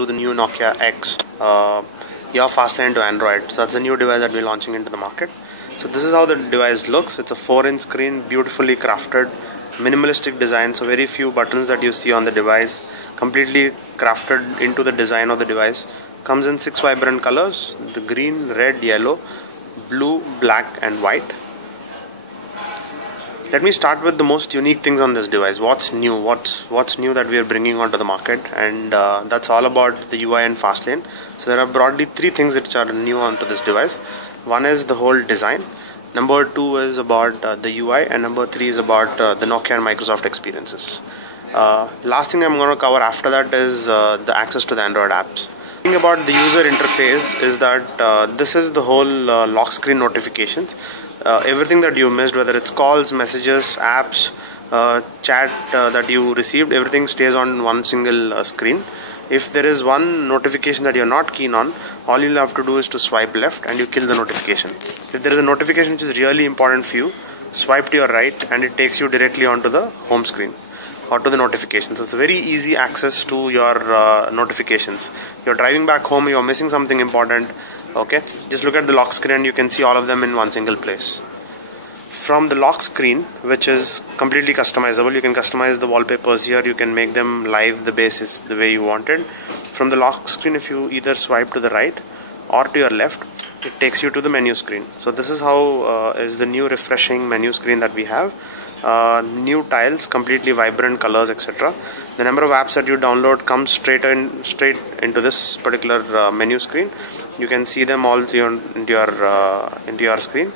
to the new Nokia X, your Fastlane to Android. So that's a new device that we're launching into the market. So this is how the device looks. It's a 4-inch screen, beautifully crafted, minimalistic design. So very few buttons that you see on the device, completely crafted into the design of the device. Comes in 6 vibrant colors: the green, red, yellow, blue, black and white. Let me start with the most unique things on this device. What's new? What's new that we are bringing onto the market, and that's all about the UI and Fastlane. So there are broadly 3 things which are new onto this device. One is the whole design. Number 2 is about the UI, and number 3 is about the Nokia and Microsoft experiences. Last thing I'm going to cover after that is the access to the Android apps. The thing about the user interface is that this is the whole lock screen notifications. Everything that you missed, whether it's calls, messages, apps, chat that you received, everything stays on one single screen. If there is one notification that you're not keen on, all you'll have to do is to swipe left and you kill the notification. If there is a notification which is really important for you, swipe to your right and it takes you directly onto the home screen or to the notifications. So it's a very easy access to your notifications. You're driving back home, you're missing something important. Okay, just look at the lock screen and you can see all of them in one single place. From the lock screen, which is completely customizable, you can customize the wallpapers here, you can make them live the basis the way you wanted. From the lock screen, if you either swipe to the right or to your left, it takes you to the menu screen. So this is how is the new refreshing menu screen that we have. New tiles, completely vibrant colors, etc. The number of apps that you download comes straight into this particular menu screen. You can see them all into your screen.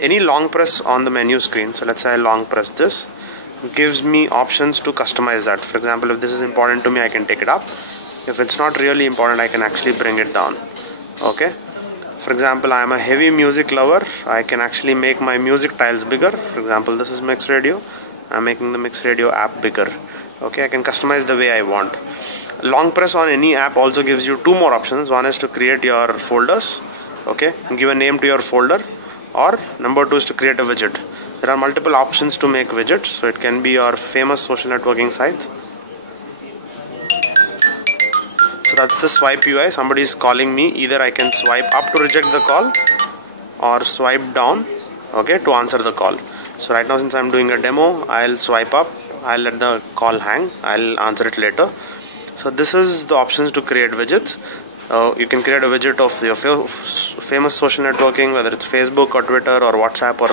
Any long press on the menu screen, so let's say I long press this, gives me options to customize that. For example, if this is important to me, I can take it up. If it's not really important, I can actually bring it down. Okay. For example, I am a heavy music lover. I can actually make my music tiles bigger. For example, this is MixRadio. I'm making the MixRadio app bigger. Okay, I can customize the way I want. Long press on any app also gives you 2 more options. One is to create your folders, okay, and give a name to your folder, or number 2 is to create a widget. There are multiple options to make widgets, so it can be your famous social networking sites. So that's the swipe UI. Somebody is calling me. Either I can swipe up to reject the call or swipe down, okay, to answer the call. So right now, since I'm doing a demo, I'll swipe up, I'll let the call hang, I'll answer it later. So this is the options to create widgets. You can create a widget of your famous social networking, whether it's Facebook or Twitter or WhatsApp or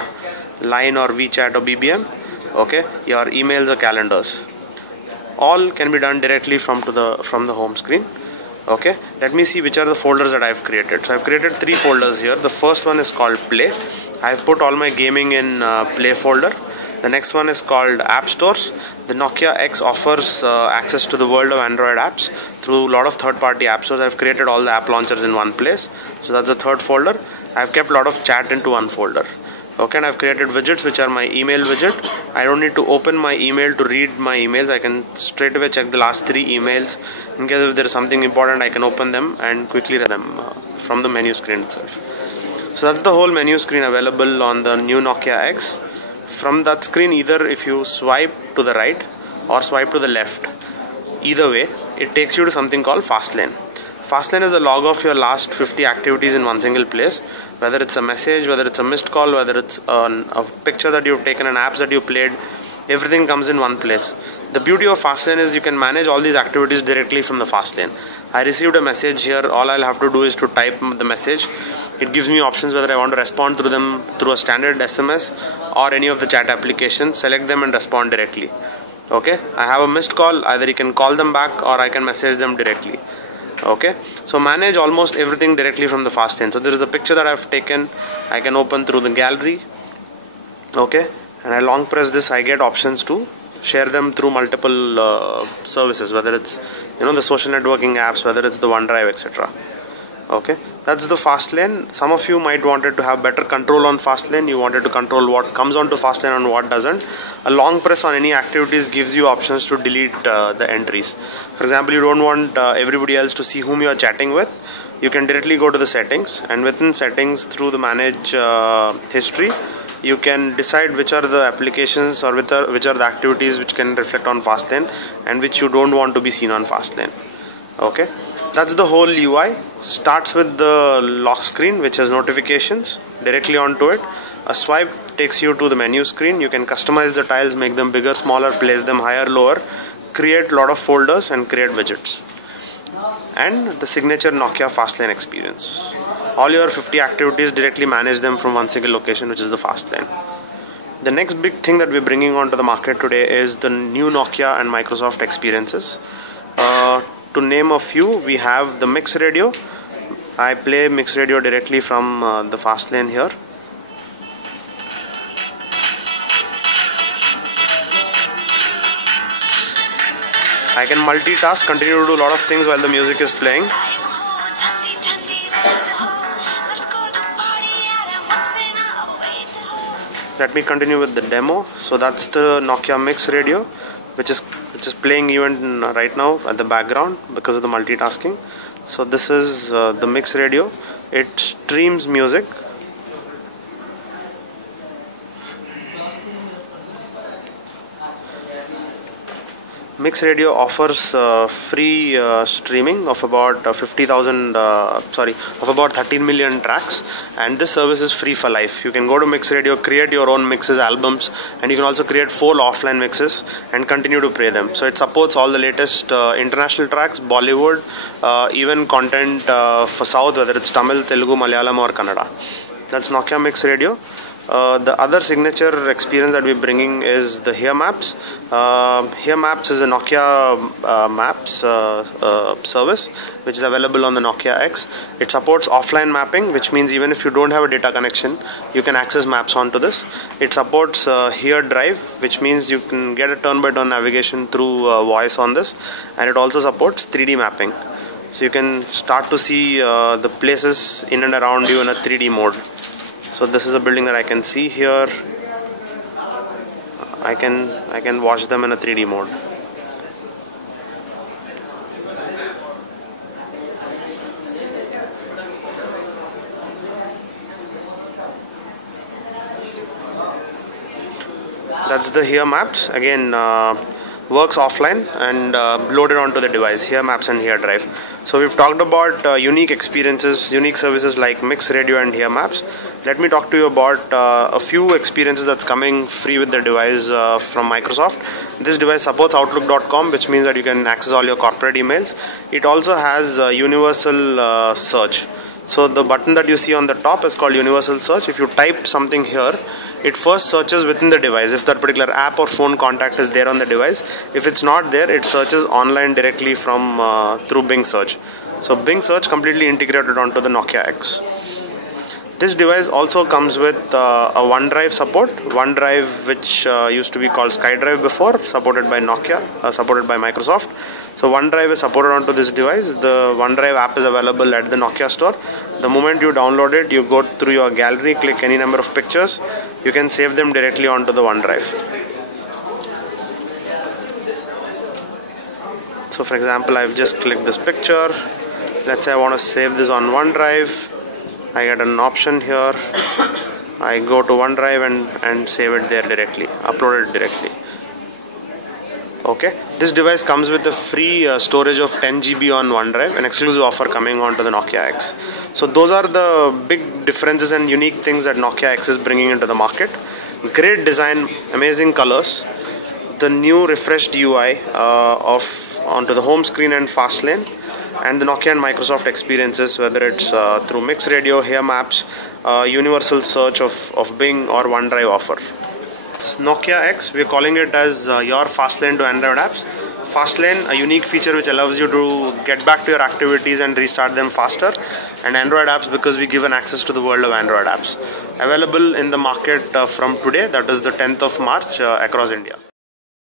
Line or WeChat or BBM. Okay, your emails or calendars. All can be done directly from the home screen. Okay, let me see which are the folders that I've created. So I've created 3 folders here. The first one is called Play. I've put all my gaming in Play folder. The next one is called App Stores. The Nokia X offers access to the world of Android apps through a lot of third-party app stores. I've created all the app launchers in one place. So that's the third folder. I've kept a lot of chat into one folder. Okay, and I've created widgets which are my email widget. I don't need to open my email to read my emails. I can straight away check the last 3 emails. In case if there is something important, I can open them and quickly read them from the menu screen itself. So that's the whole menu screen available on the new Nokia X. From that screen, either if you swipe to the right or swipe to the left, either way, it takes you to something called Fastlane. Fastlane is a log of your last 50 activities in one single place. Whether it's a message, whether it's a missed call, whether it's a picture that you've taken, an apps that you played, everything comes in one place. The beauty of Fastlane is you can manage all these activities directly from the Fastlane. I received a message here. All I'll have to do is to type the message. It gives me options whether I want to respond to them through a standard SMS or any of the chat applications. Select them and respond directly. Okay, I have a missed call. Either you can call them back or I can message them directly. Okay, so manage almost everything directly from the Fastlane. So there is a picture that I've taken. I can open through the gallery. Okay, and I long press this. I get options to share them through multiple services, whether it's the social networking apps, whether it's the OneDrive, etc. Okay, that's the Fastlane. Some of you might wanted to have better control on Fastlane. You wanted to control what comes onto Fastlane and what doesn't. A long press on any activities gives you options to delete the entries. For example, you don't want everybody else to see whom you are chatting with. You can directly go to the settings, and within settings through the manage history, you can decide which are the applications or which are the activities which can reflect on Fastlane and which you don't want to be seen on Fastlane. Okay, that's the whole UI. Starts with the lock screen, which has notifications directly onto it. A swipe takes you to the menu screen. You can customize the tiles, make them bigger, smaller, place them higher, lower, create a lot of folders and create widgets. And the signature Nokia Fastlane experience. All your 50 activities, directly manage them from one single location, which is the Fastlane. The next big thing that we're bringing onto the market today is the new Nokia and Microsoft experiences. To name a few, we have the MixRadio. I play MixRadio directly from the Fastlane here. I can multitask, continue to do a lot of things while the music is playing. Let me continue with the demo. So that's the Nokia MixRadio, which is playing even right now at the background because of the multitasking. So this is the MixRadio. It streams music. MixRadio offers free streaming of about 13 million tracks, and this service is free for life. You can go to MixRadio, create your own mixes, albums, and you can also create full offline mixes and continue to play them. So it supports all the latest international tracks, Bollywood, even content for South, whether it's Tamil, Telugu, Malayalam or Kannada. That's Nokia MixRadio. The other signature experience that we're bringing is the Here Maps. Here Maps is a Nokia Maps service which is available on the Nokia X. It supports offline mapping, which means even if you don't have a data connection, you can access maps onto this. It supports Here Drive, which means you can get a turn-by-turn navigation through voice on this, and it also supports 3D mapping. So you can start to see the places in and around you in a 3D mode. So this is a building that I can see here. I can watch them in a 3D mode. That's the Here Maps. Again, works offline and loaded onto the device. Here Maps and Here Drive. So we've talked about unique experiences, unique services like MixRadio and Here Maps. Let me talk to you about a few experiences that's coming free with the device from Microsoft. This device supports Outlook.com, which means that you can access all your corporate emails. It also has universal search. So the button that you see on the top is called Universal Search. If you type something here, it first searches within the device if that particular app or phone contact is there on the device. If it's not there, it searches online directly from through Bing Search. So Bing Search completely integrated onto the Nokia X. This device also comes with a OneDrive support. OneDrive, which used to be called SkyDrive before, supported by Nokia, supported by Microsoft. So OneDrive is supported onto this device. The OneDrive app is available at the Nokia store. The moment you download it, you go through your gallery, click any number of pictures. You can save them directly onto the OneDrive. So for example, I've just clicked this picture. Let's say I want to save this on OneDrive. I get an option here. I go to OneDrive and save it there directly, upload it directly. Okay, this device comes with a free storage of 10 GB on OneDrive, an exclusive offer coming onto the Nokia X. So those are the big differences and unique things that Nokia X is bringing into the market. Great design, amazing colors, the new refreshed UI onto the home screen and Fastlane, and the Nokia and Microsoft experiences, whether it's through MixRadio, Here Maps, universal search of Bing or OneDrive offer. It's Nokia X, we're calling it as your Fastlane to Android apps. Fastlane, a unique feature which allows you to get back to your activities and restart them faster, and Android apps because we give an access to the world of Android apps. Available in the market from today, that is the 10th of March across India.